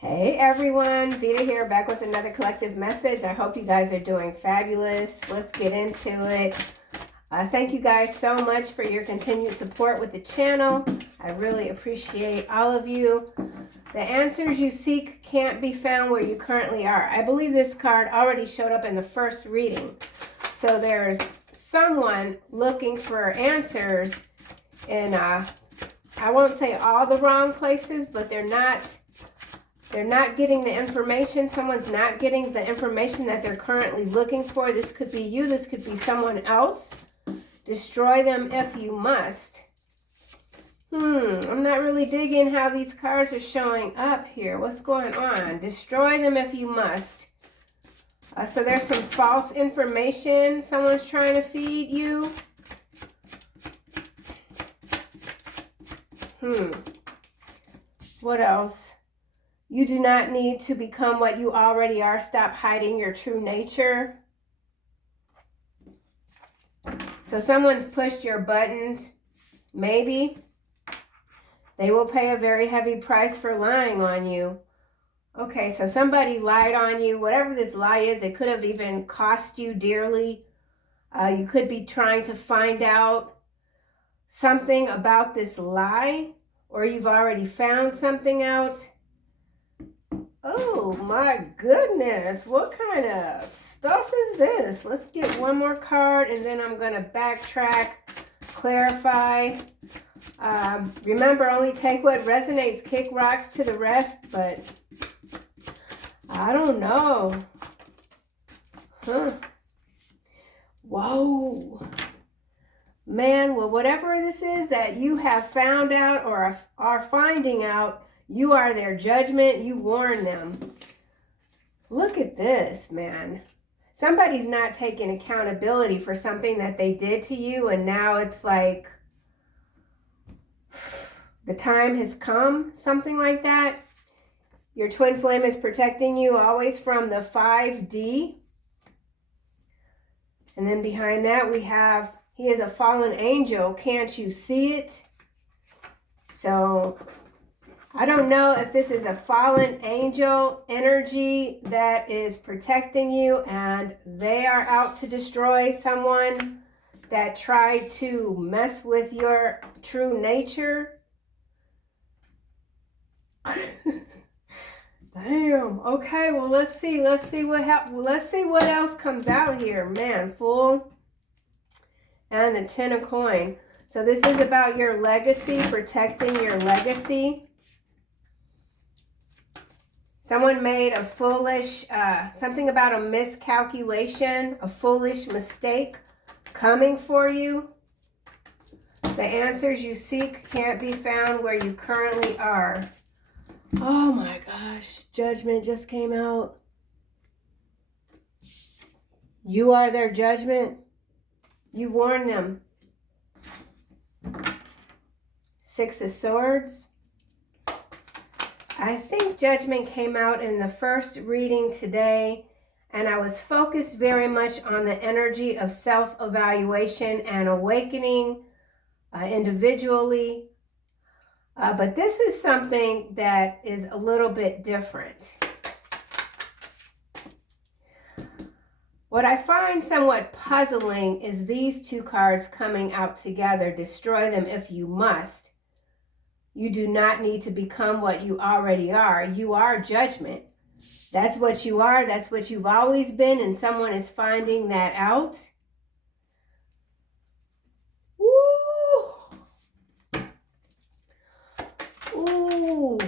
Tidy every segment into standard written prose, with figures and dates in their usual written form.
Hey everyone, Veda here, back with another collective message. I hope you guys are doing fabulous. Let's get into it. Thank you guys so much for your continued support with the channel. I really appreciate all of you. The answers you seek can't be found where you currently are. I believe this card already showed up in the first reading. So there's someone looking for answers in, I won't say all the wrong places, but they're not getting the information. Someone's not getting the information that they're currently looking for. This could be you. This could be someone else. Destroy them if you must. I'm not really digging how these cards are showing up here. What's going on? Destroy them if you must. So there's some false information someone's trying to feed you. What else? You do not need to become what you already are. Stop hiding your true nature. So someone's pushed your buttons. Maybe. They will pay a very heavy price for lying on you. Okay, so somebody lied on you. Whatever this lie is, it could have even cost you dearly. You could be trying to find out something about this lie, or you've already found something out. Oh my goodness, what kind of stuff is this? Let's get one more card and then I'm going to backtrack, clarify. Remember, only take what resonates, kick rocks to the rest, but I don't know. Whoa. Man, well, whatever this is that you have found out or are finding out, you are their judgment. You warn them. Look at this, man. Somebody's not taking accountability for something that they did to you, and now it's like the time has come, something like that. Your twin flame is protecting you always from the 5D. And then behind that we have, he is a fallen angel. Can't you see it? So I don't know if this is a fallen angel energy that is protecting you and they are out to destroy someone that tried to mess with your true nature. Damn. Okay, well, let's see what else comes out here. Man, Fool and the 10 of coin. So this is about your legacy, protecting your legacy. Someone made a foolish, something about a miscalculation, a foolish mistake coming for you. The answers you seek can't be found where you currently are. Oh my gosh, judgment just came out. You are their judgment. You warn them. 6 of Swords. I think judgment came out in the first reading today, and I was focused very much on the energy of self-evaluation and awakening individually. But this is something that is a little bit different. What I find somewhat puzzling is these two cards coming out together. Destroy them if you must. You do not need to become what you already are. You are judgment. That's what you are. That's what you've always been, and someone is finding that out. Ooh.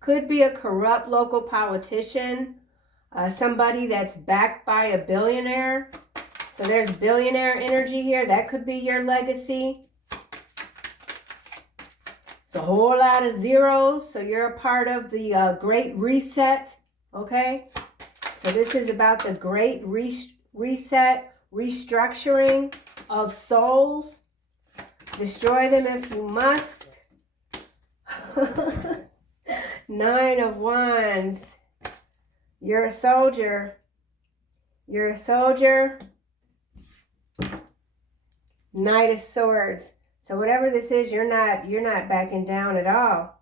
Could be a corrupt local politician. Somebody that's backed by a billionaire. So there's billionaire energy here. That could be your legacy. It's a whole lot of zeros. So you're a part of the Great Reset. Okay. So this is about the Great Reset, restructuring of souls. Destroy them if you must. 9 of Wands. You're a soldier. You're a soldier. Knight of Swords. So whatever this is, you're not backing down at all.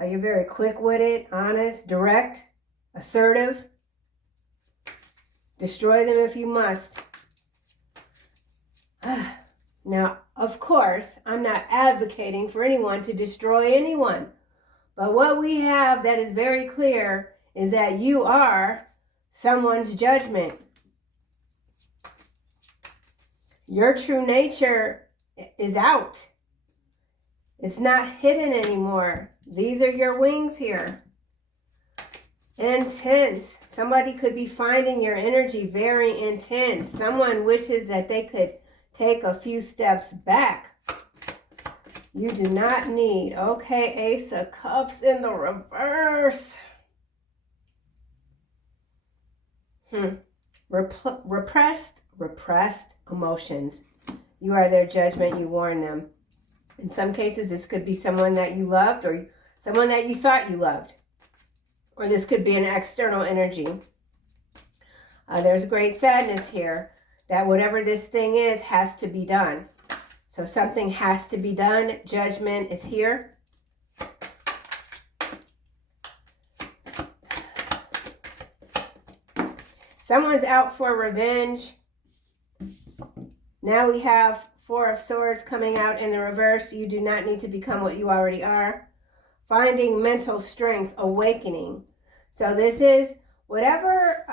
You're very quick-witted, honest, direct, assertive. Destroy them if you must. Now, of course, I'm not advocating for anyone to destroy anyone. But what we have that is very clear is that you are someone's judgment. Your true nature is out. It's not hidden anymore. These are your wings here. Intense. Somebody could be finding your energy very intense. Someone wishes that they could take a few steps back. You do not need. Okay, Ace of Cups in the reverse. Repressed emotions. You are their judgment. You warn them. In some cases, this could be someone that you loved or someone that you thought you loved. Or this could be an external energy. There's great sadness here that whatever this thing is has to be done. So something has to be done. Judgment is here. Someone's out for revenge. Now we have Four of Swords coming out in the reverse. You do not need to become what you already are. Finding mental strength, awakening. So this is whatever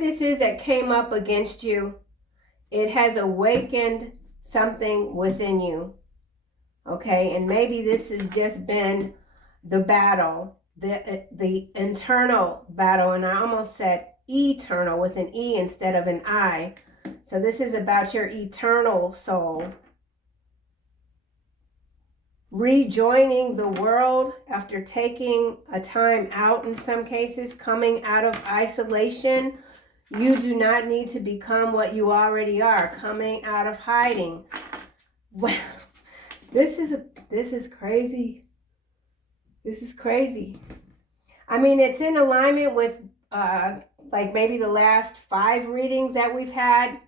this is that came up against you, it has awakened something within you. Okay, and maybe this has just been the battle, the internal battle, and I almost said eternal with an E instead of an I. So this is about your eternal soul rejoining the world after taking a time out in some cases, coming out of isolation. You do not need to become what you already are, coming out of hiding. Well, this is crazy. This is crazy. I mean, it's in alignment with like maybe the last 5 readings that we've had,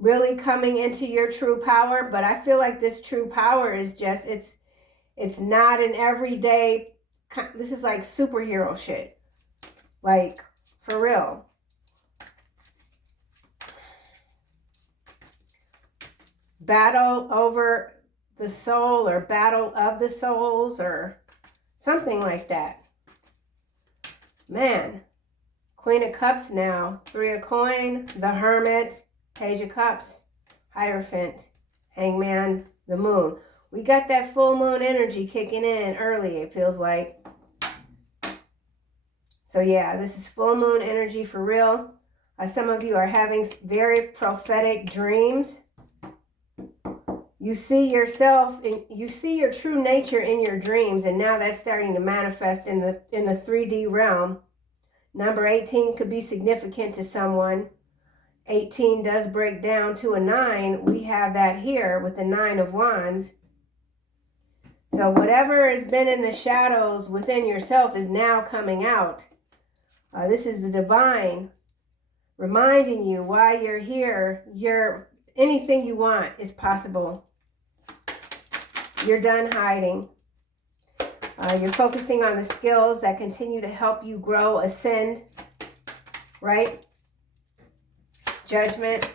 really coming into your true power. But I feel like this true power is just, it's not an everyday, this is like superhero shit. Like, for real. Battle over the soul, or battle of the souls, or something like that. Man. Queen of Cups now. 3 of Coin, the Hermit, Page of Cups, Hierophant, Hangman, the Moon. We got that full moon energy kicking in early, it feels like. So yeah, this is full moon energy for real. Some of you are having very prophetic dreams. You see yourself, you see your true nature in your dreams, and now that's starting to manifest in the 3D realm. Number 18 could be significant to someone. 18 does break down to a 9. We have that here with the 9 of Wands. So whatever has been in the shadows within yourself is now coming out. This is the divine reminding you why you're here. Anything you want is possible. You're done hiding. You're focusing on the skills that continue to help you grow, ascend, right? Judgment.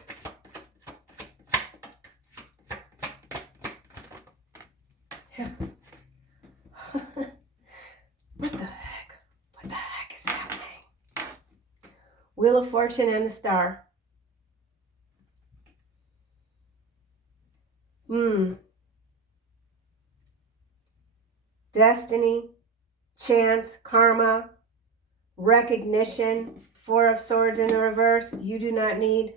What the heck? What the heck is happening? Wheel of Fortune and the Star. Destiny, chance, karma, recognition. 4 of Swords in the reverse. You do not need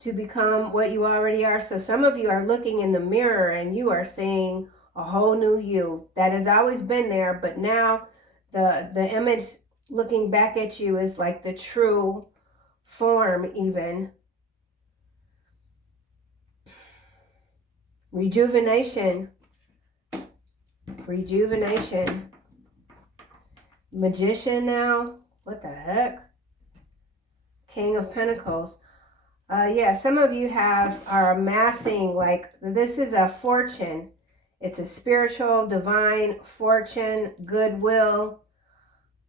to become what you already are. So some of you are looking in the mirror and you are seeing a whole new you that has always been there, but now the image looking back at you is like the true form even. Rejuvenation. Rejuvenation. Magician now. What the heck? King of Pentacles. Yeah, some of you are amassing, like, this is a fortune. It's a spiritual, divine fortune, goodwill,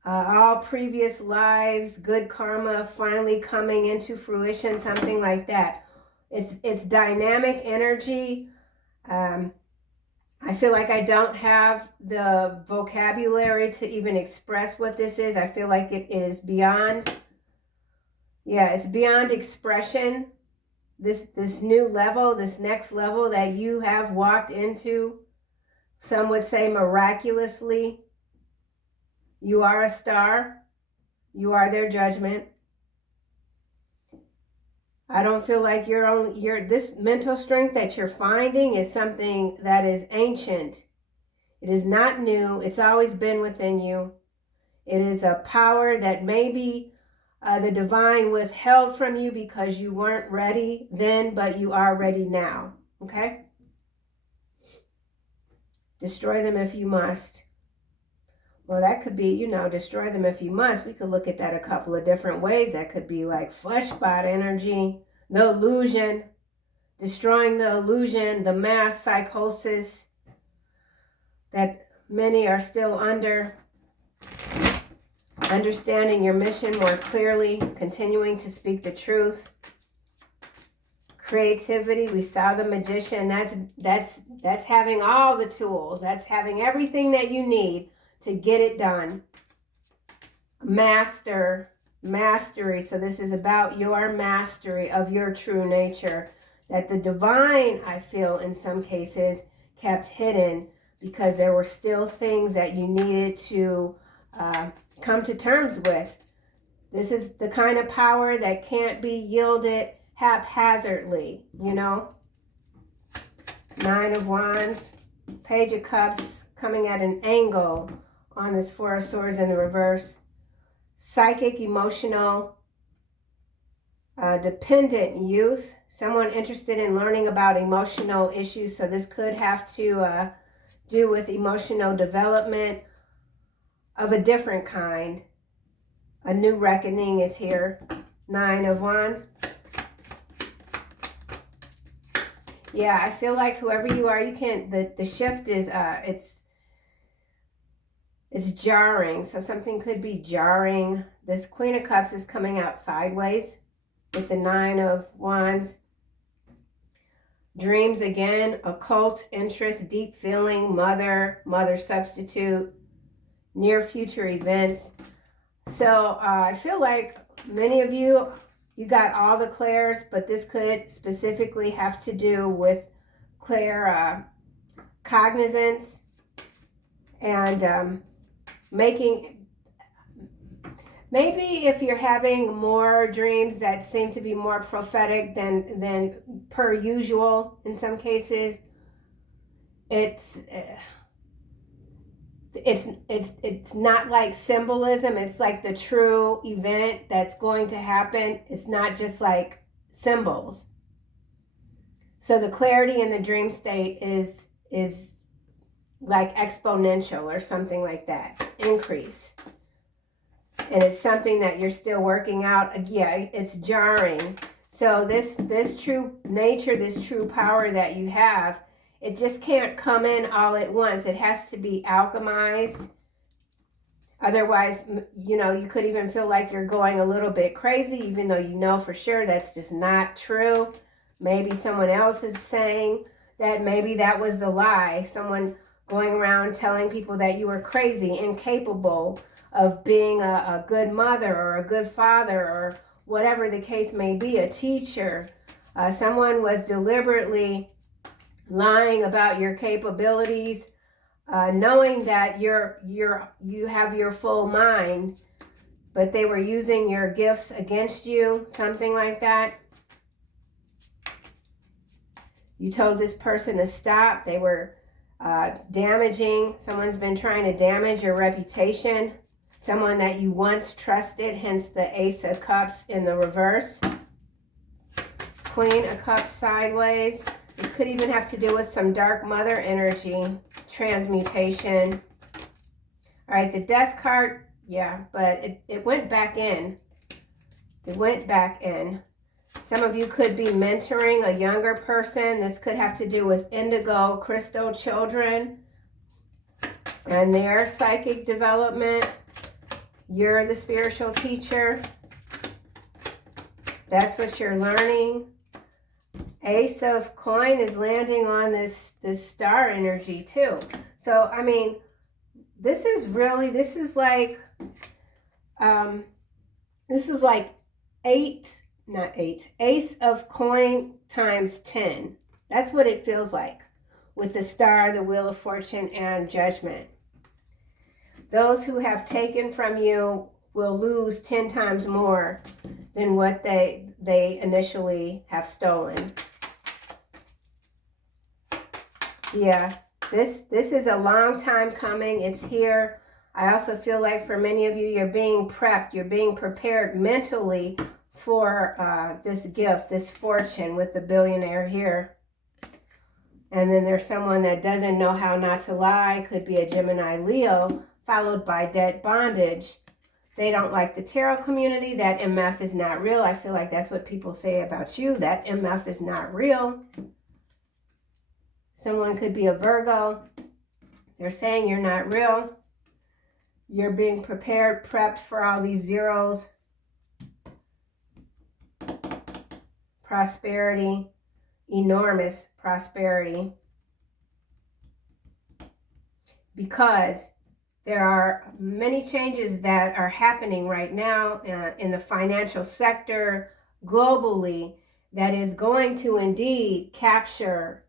all previous lives, good karma finally coming into fruition, something like that. It's dynamic energy. I feel like I don't have the vocabulary to even express what this is. I feel like it is beyond, it's beyond expression. This new level, this next level that you have walked into, some would say miraculously. You are a star. You are their judgment. I don't feel like this mental strength that you're finding is something that is ancient. It is not new. It's always been within you. It is a power that maybe the divine withheld from you because you weren't ready then, but you are ready now. Okay? Destroy them if you must. Well, that could be, destroy them if you must. We could look at that a couple of different ways. That could be like flesh spot energy, the illusion, destroying the illusion, the mass psychosis that many are still under, understanding your mission more clearly, continuing to speak the truth. Creativity, we saw the magician. That's having all the tools. That's having everything that you need to get it done. Mastery. So this is about your mastery of your true nature that the divine, I feel in some cases, kept hidden because there were still things that you needed to come to terms with. This is the kind of power that can't be yielded haphazardly, Nine of Wands, Page of Cups coming at an angle on this Four of Swords in the reverse. Psychic, emotional, dependent youth. Someone interested in learning about emotional issues. So this could have to do with emotional development of a different kind. A new reckoning is here. Nine of Wands. Yeah, I feel like whoever you are, you can't, the shift is, it's jarring. So something could be jarring. This Queen of Cups is coming out sideways with the Nine of Wands. Dreams again, occult interest, deep feeling, mother substitute, near future events. So I feel like many of you got all the clairs, but this could specifically have to do with clair cognizance and making, maybe if you're having more dreams that seem to be more prophetic than per usual in some cases, it's not like symbolism. It's like the true event that's going to happen. It's not just like symbols. So the clarity in the dream state is like exponential or something like that. Increase. And it's something that you're still working out. Yeah, it's jarring. So this true nature, this true power that you have, it just can't come in all at once. It has to be alchemized. Otherwise, you could even feel like you're going a little bit crazy, even though you know for sure that's just not true. Maybe someone else is saying that maybe that was the lie. Someone going around telling people that you were crazy, incapable of being a good mother or a good father or whatever the case may be, a teacher. Someone was deliberately lying about your capabilities, knowing that you have your full mind, but they were using your gifts against you, something like that. You told this person to stop. They were damaging. Someone's been trying to damage your reputation. Someone that you once trusted, hence the Ace of Cups in the reverse. Queen of Cups sideways. This could even have to do with some dark mother energy, transmutation. All right, the Death card, yeah, but it went back in. It went back in. Some of you could be mentoring a younger person. This could have to do with indigo crystal children and their psychic development. You're the spiritual teacher. That's what you're learning. Ace of coin is landing on this star energy too. So, I mean, this is like ace of coin times 10. That's what it feels like with the star, the wheel of fortune, and judgment. Those who have taken from you will lose 10 times more than what they initially have stolen. Yeah, this is a long time coming. It's here. I also feel like for many of you, you're being prepped. You're being prepared mentally for this gift, this fortune with the billionaire here. And then there's someone that doesn't know how not to lie. Could be a Gemini Leo, followed by debt bondage. They don't like the tarot community. That MF is not real. I feel like that's what people say about you. That MF is not real. Someone could be a Virgo. They're saying you're not real. You're being prepared, prepped for all these zeros. Prosperity, enormous prosperity. Because there are many changes that are happening right now in the financial sector globally that is going to indeed capture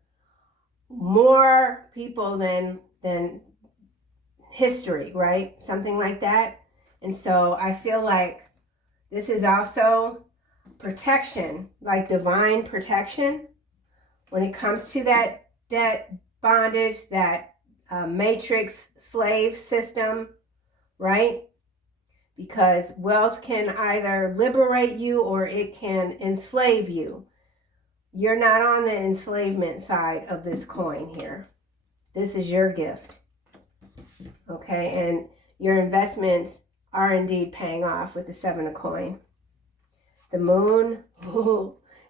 more people than history, right? Something like that. And so I feel like this is also protection, like divine protection when it comes to that debt bondage, that matrix slave system, right? Because wealth can either liberate you or it can enslave you. You're not on the enslavement side of this coin here. This is your gift. Okay, and your investments are indeed paying off with the 7 of coin. The moon,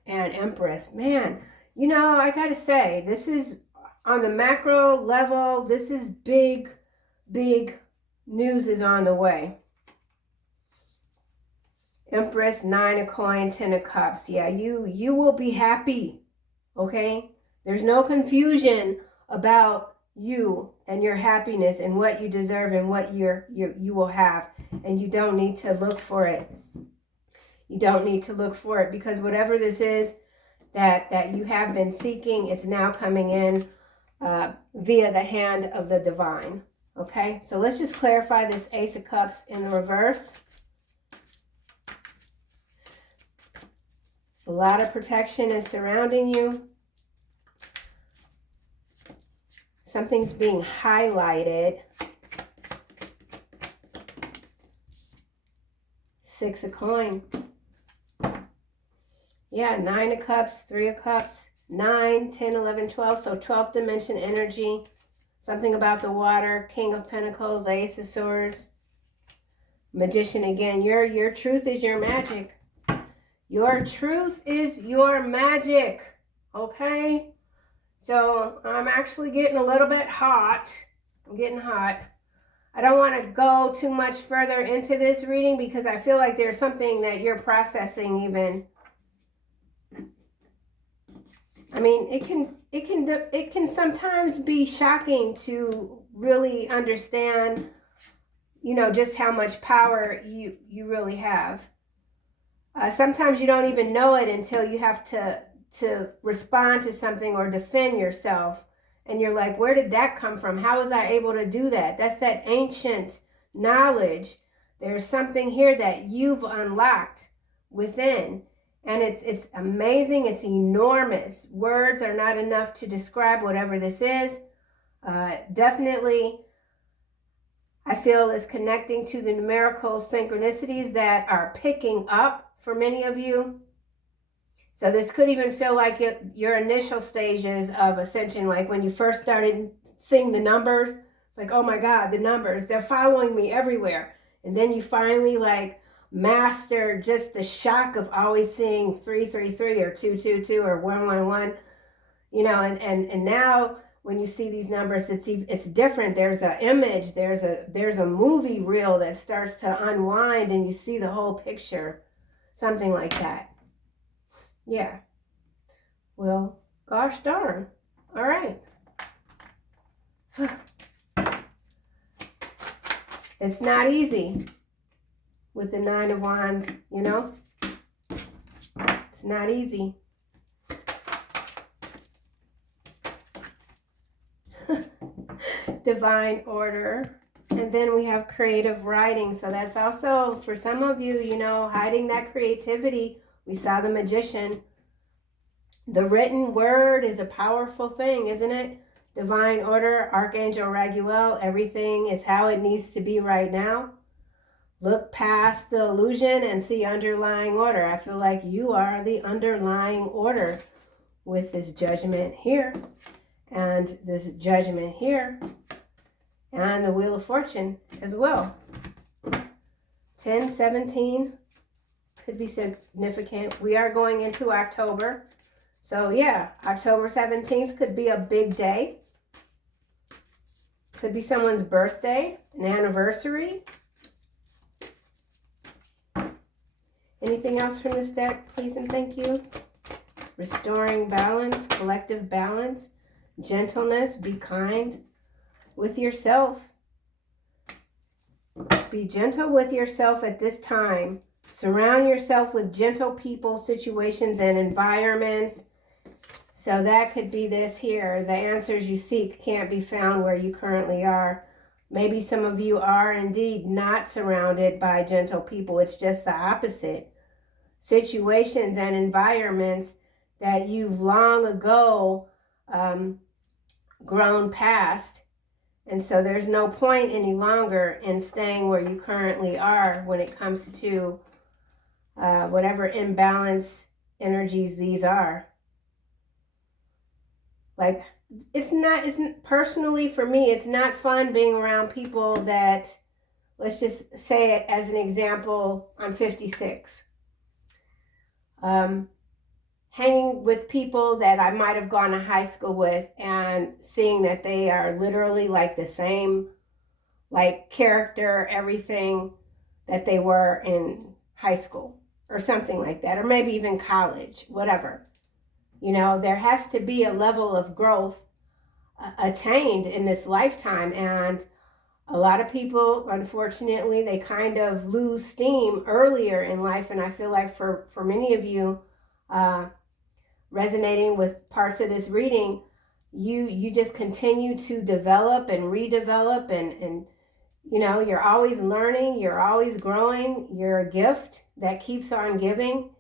and Empress. Man, you know, I gotta say, this is on the macro level, this is big, big news is on the way. Empress, 9 of coin, 10 of cups. Yeah, you will be happy, okay? There's no confusion about you and your happiness and what you deserve and what you will have. And you don't need to look for it. You don't need to look for it because whatever this is that you have been seeking is now coming in via the hand of the divine. Okay, so let's just clarify this Ace of Cups in the reverse. A lot of protection is surrounding you. Something's being highlighted. 6 of coin. Yeah, 9 of cups, 3 of cups, 9, 10, 11, 12. So 12th dimension energy. Something about the water. King of Pentacles, Ace of Swords. Magician again. Your truth is your magic. Your truth is your magic. Okay? So I'm actually getting a little bit hot. I'm getting hot. I don't want to go too much further into this reading because I feel like there's something that you're processing even. I mean, it can sometimes be shocking to really understand, you know, just how much power you really have. Sometimes you don't even know it until you have to respond to something or defend yourself. And you're like, where did that come from? How was I able to do that? That's that ancient knowledge. There's something here that you've unlocked within. And it's amazing. It's enormous. Words are not enough to describe whatever this is. Definitely, I feel is connecting to the numerical synchronicities that are picking up for many of you. So this could even feel like your initial stages of ascension, like when you first started seeing the numbers. It's like, oh my God, the numbers, they're following me everywhere. And then you finally like, master just the shock of always seeing 333 or 222 or 111, you know, and now when you see these numbers, it's different. There's an image, there's a movie reel that starts to unwind and you see the whole picture, something like that. Yeah. Well, gosh darn. All right. It's not easy with the 9 of Wands, you know? It's not easy. Divine order. And then we have creative writing. So that's also, for some of you, you know, hiding that creativity. We saw the Magician. The written word is a powerful thing, isn't it? Divine order, Archangel Raguel, everything is how it needs to be right now. Look past the illusion and see underlying order. I feel like you are the underlying order with this Judgment here and this Judgment here and the Wheel of Fortune as well. 10, 17 could be significant. We are going into October. So yeah, October 17th could be a big day. Could be someone's birthday, an anniversary. Anything else from this deck, please and thank you? Restoring balance, collective balance, gentleness, be kind with yourself. Be gentle with yourself at this time. Surround yourself with gentle people, situations, and environments. So that could be this here. The answers you seek can't be found where you currently are. Maybe some of you are indeed not surrounded by gentle people. It's just the opposite. Situations and environments that you've long ago grown past. And so there's no point any longer in staying where you currently are when it comes to whatever imbalance energies these are. Like, isn't personally for me, it's not fun being around people that, let's just say it as an example, I'm 56. Hanging with people that I might have gone to high school with and seeing that they are literally like the same, like character, everything that they were in high school or something like that, or maybe even college, whatever. You know, there has to be a level of growth attained in this lifetime. And a lot of people, unfortunately, they kind of lose steam earlier in life. And I feel like for many of you resonating with parts of this reading, you just continue to develop and redevelop and you know, you're always learning, you're always growing, you're a gift that keeps on giving.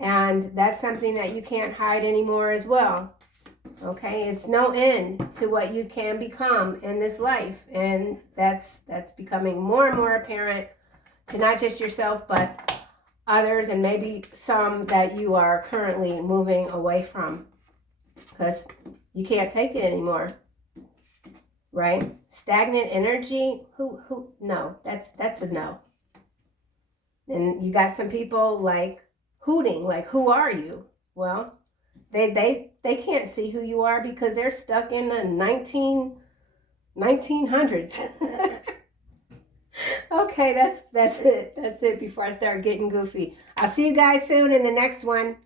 And that's something that you can't hide anymore as well. Okay, it's no end to what you can become in this life. And that's becoming more and more apparent to not just yourself, but others, and maybe some that you are currently moving away from because you can't take it anymore. Right? Stagnant energy, no, that's a no. And you got some people like hooting, like, who are you? Well, they can't see who you are because they're stuck in the 1900s. Okay, that's it. That's it before I start getting goofy. I'll see you guys soon in the next one.